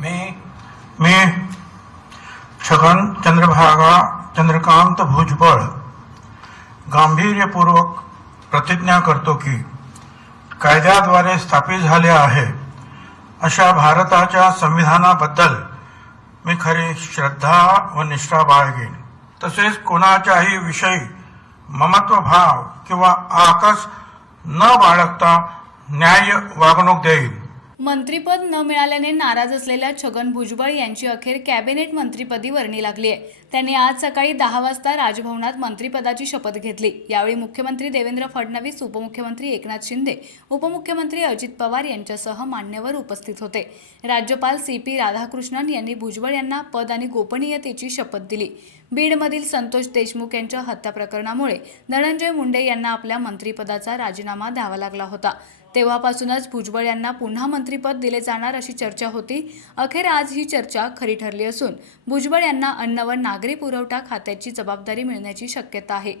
मी मी छगन चंद्रकांत भुजबळ गांभीर्यपूर्वक प्रतिज्ञा करतो की कायद्याद्वारे स्थापित झाले आहे अशा भारताच्या संविधानाबद्दल मी खरी श्रद्धा व निष्ठा बाळगेन। तसेच कोणाच्याही विषयी ममत्वभाव किंवा आकस न बाळगता न्याय्य वागणूक देईल। मंत्रिपद न मिळाल्याने नाराज असलेल्या छगन भुजबळ यांची अखेर कॅबिनेट मंत्रिपदी वर्णी लागली आहे। त्यांनी आज सकाळी 10 वाजता राजभवनात मंत्रिपदाची शपथ घेतली। यावेळी मुख्यमंत्री देवेंद्र फडणवीस, उपमुख्यमंत्री एकनाथ शिंदे, उपमुख्यमंत्री अजित पवार यांच्यासह मान्यवर उपस्थित होते। राज्यपाल CP राधाकृष्णन यांनी भुजबळ यांना पद आणि गोपनीयतेची शपथ दिली। बीडमधील संतोष देशमुख यांच्या हत्या प्रकरणामुळे धनंजय मुंडे यांना आपल्या मंत्रिपदाचा राजीनामा द्यावा लागला होता। तेव्हापासूनच भुजबळ यांना पुन्हा मंत्रिपद दिले जाणार अशी चर्चा होती। अखेर आज ही चर्चा खरी ठरली असून भुजबळ यांना अन्न व नागरी पुरवठा खात्याची जबाबदारी मिळण्याची शक्यता आहे।